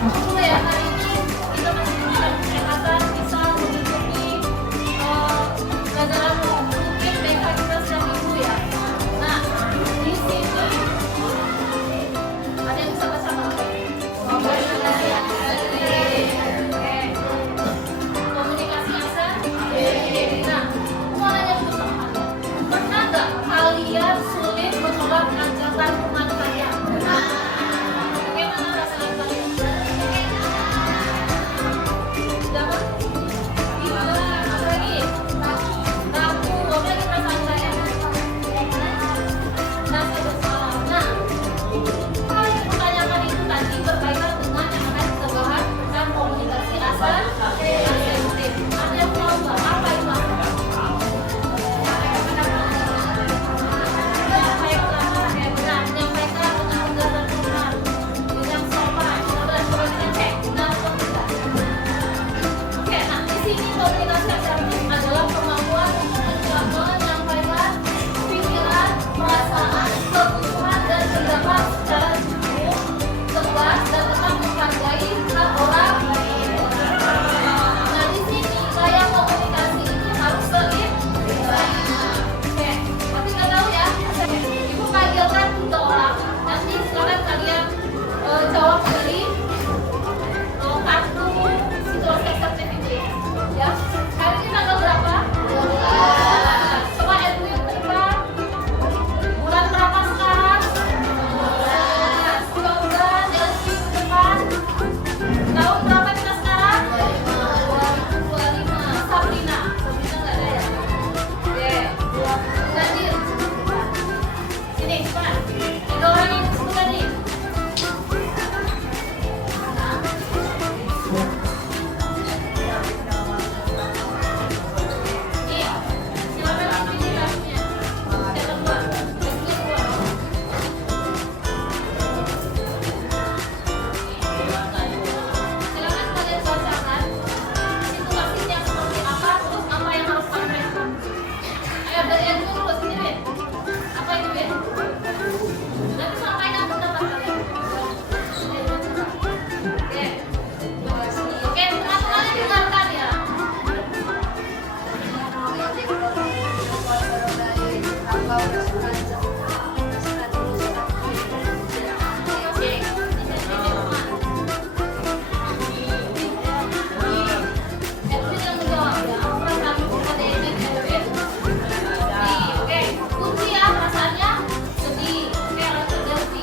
Dulu ya, hari ini kita masih memberikan kesehatan, bisa mencukupi pelajaran mungkin BK kita setiap minggu ya. Nah, di sini ada yang bisa baca nggak? Komunikasi asal. Nah, mau nanya dulu sama kalian. Pernah nggak kalian sulit menolak ajakan teman kalian? Bagaimana perasaan kalian? Jangan gimana lagi? Ragu, apalagi perasaan kalian? Rasa bersalah. Nah, hal yang ditanyakan itu tadi berkaitan dengan yang akan kita bahas tentang komunikasi asal asertif. Ada yang tahu nggak apa itu? Menyampaikan dengan tegas dan benar, dengan sopan. Coba kita cek benar atau tidak. Oke, nah di sini komunikasi asertif adalah kemampuan untuk menyampaikan pikiran, perasaan, kebutuhan dan pendapat secara jujur, tegas dan tetap menghargai hak orang lain. Nah di sini gaya komunikasi itu harus seimbang. Oke, tapi nggak tahu ya. Ibu panggilkan 3 orang. Nanti sekarang kalian jawab dari kartu situasi asertif itu ya. Hari ini tanggal berapa? 12. Coba Edwin ke depan. Bulan berapa sekarang? 12. Bulan Elsie ke depan. Tahun berapa kita sekarang? 2025. Sabrina nggak ada ya? Oke. Lanjut. Sini, cepat. 3 orang yang disebut tadi. Nih, silakan dipilih kartunya. Siapa duluan? Edwin duluan. Silakan kalian bacakan situasinya seperti apa, terus apa yang harus kalian respon. Ayo dari Edwin dulu sendiri. Apa itu ya? Nanti sampaikan pendapat kalian. Oke. Oke, teman-teman dengarkan ya. Edwin yang menjawab ya. Perasaan kepada Edwin. Oke, kunci ya perasaannya sedih. Oke, langsung ganti.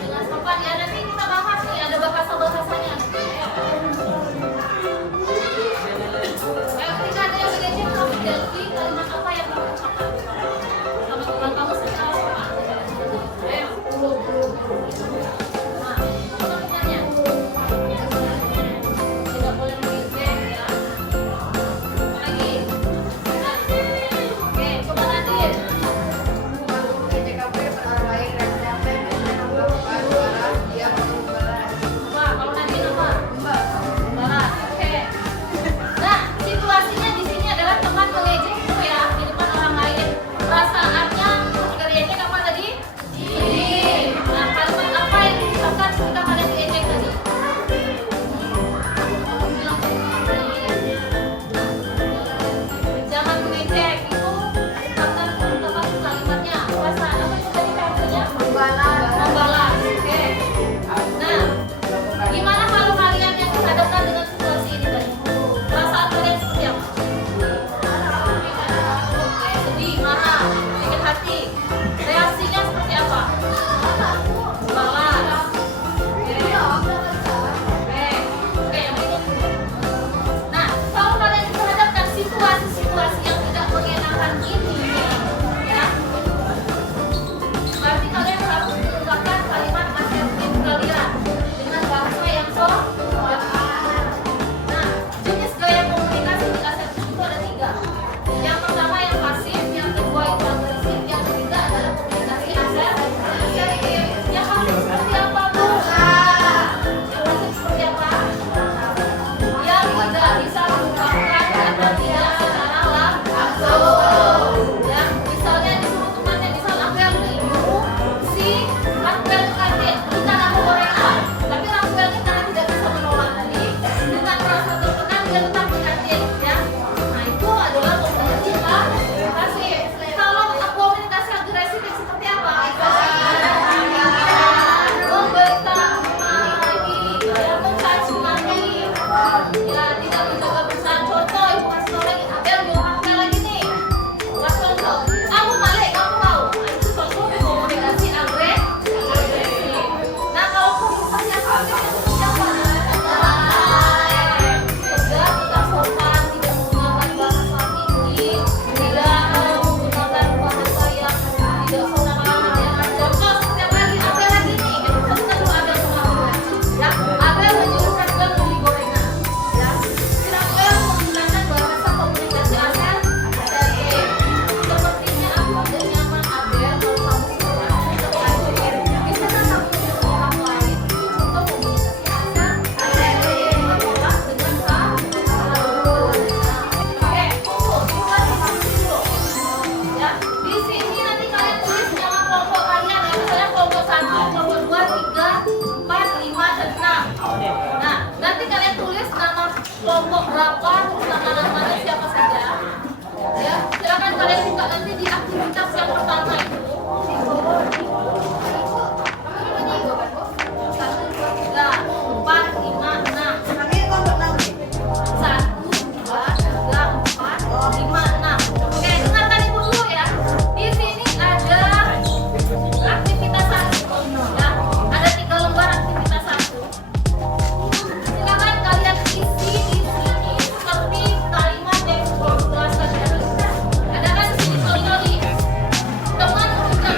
Dengan sopan ya, nanti kita bahas nih, ada bahasa-bahasanya. Ketika ada yang berjanji kamu ganti kalimat apa yang kamu ucapkan sama teman kamu secara sopan. Ayo. Nah, teman-temannya tidak boleh mengejek ya. Lagi. Nah. Oke, coba Nadir. TKP pernah baik dan sampai menambah baru arah dia kelompok berapa, nama-namanya siapa saja. Ya, silakan kalian buka nanti di aktivitas yang pertama itu. Satu, dua, tiga, empat, lima, enam. Satu, dua, tiga, empat, lima, enam. Oke, dengarkan ibu dulu ya. Di sini ada aktivitas satu. Ya, ada 3 lembar aktivitas satu. Silakan kalian isi di sini seperti kalimat yang sudah jelaskan ya. Ada kan di sini toli-toli. Teman ucapkan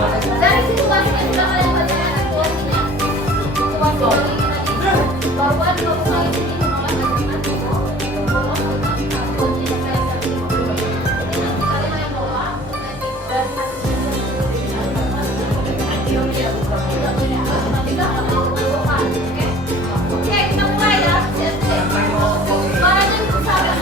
Dari situasinya sudah kalian bacakan situasinya. Situasi kali ini tadi bahwa dua pesaing ini menolak ajakan bolos dengan kunci saya tadi. Jadi nanti kalian yang bawa dari hasil nanti kamu masukkan, oke? Oke, kita mulai ya. Suaranya besar ya.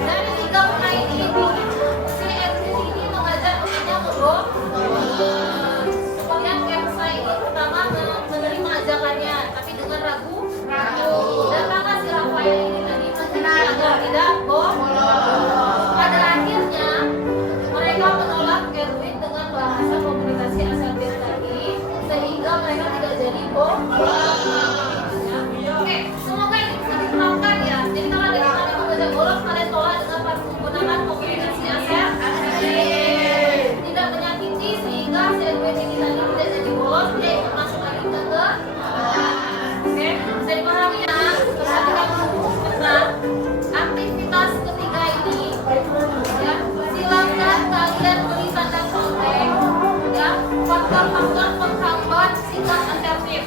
Dari tiga pemain ini, si Edwin ini mengajak temannya ngobrol. Kemudian pesaing ini pertama menerima ajakannya, tapi dengan ragu. Dan maka si Rafael ini tadi menyerah agar tidak bolos. Pada akhirnya mereka menolak Edwin dengan bahasa komunikasi asal tadi, sehingga mereka tidak jadi bolos. Oke, semoga ini bisa diterapkan ya. Jadi kalau ada kami mengajak bolos, kalian tolak dengan menggunakan komunikasi asal tidak menyakiti, sehingga si Edwin ini tadi tidak jadi bolos, dia ikut masuk lagi ke kelas. Oke, bisa dipahami ya. Perhatikan dulu, tenang. Aktivitas ketiga ini, ya, silakan kalian tulisan dan contek, ya, faktor-faktor penghambat sikap asertif.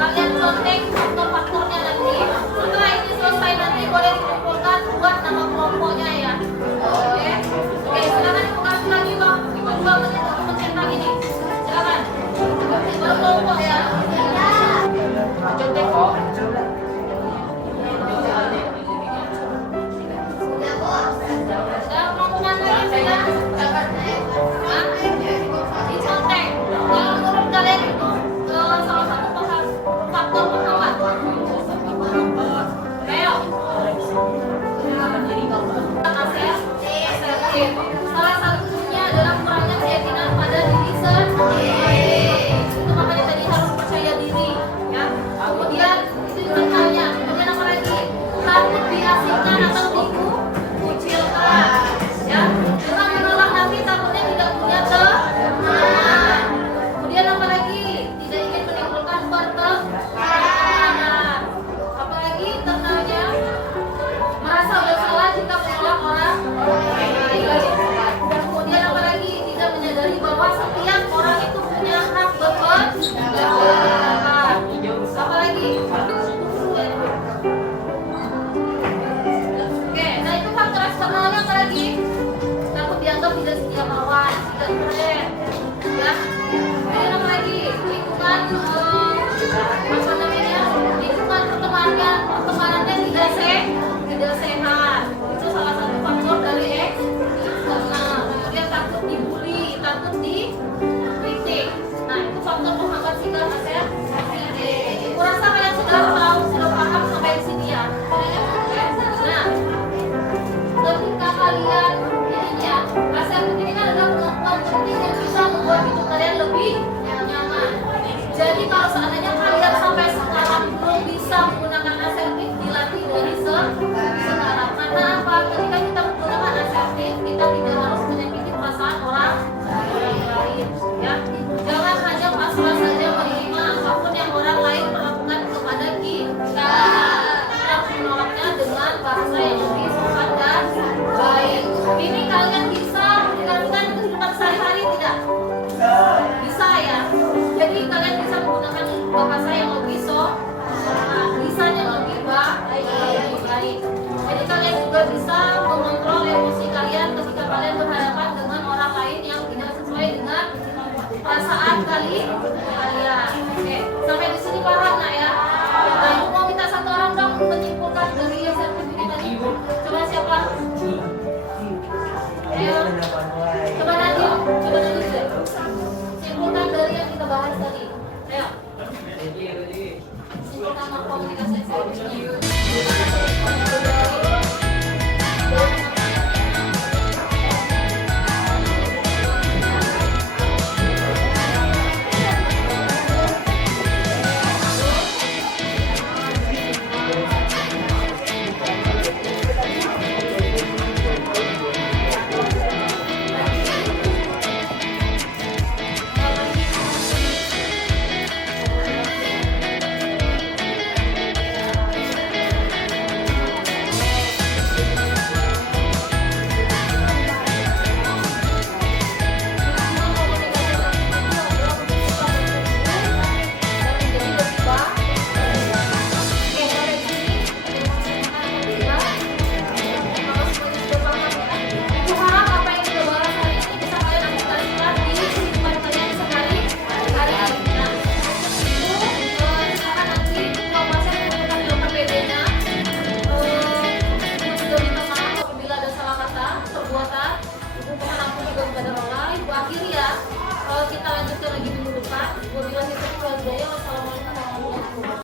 Kalian contek faktor-faktornya nanti. Setelah ini selesai nanti boleh dikumpulkan buat nama kelompoknya ya. Oke, oke, silakan dibuka lagi bang. Coba mencetak ini. Silakan. Buat kelompok ya. Contek kok. Dalam rombongan lagi sudah. Dicontek. Kalau menurut kalian itu salah satu faktor penghambat. juga bisa mengontrol emosi kalian ketika kalian berhadapan dengan orang lain yang tidak sesuai dengan perasaan kalian. Oke, sampai di sini paham nak ya? Nah, aku mau minta satu orang dong menyimpulkan dari yang saya tunjukin tadi. Coba siapa? Ayo. Coba Nadia, coba Nadia. Simpulkan dari yang kita bahas tadi. Ayo. Simpulkan komunikasi.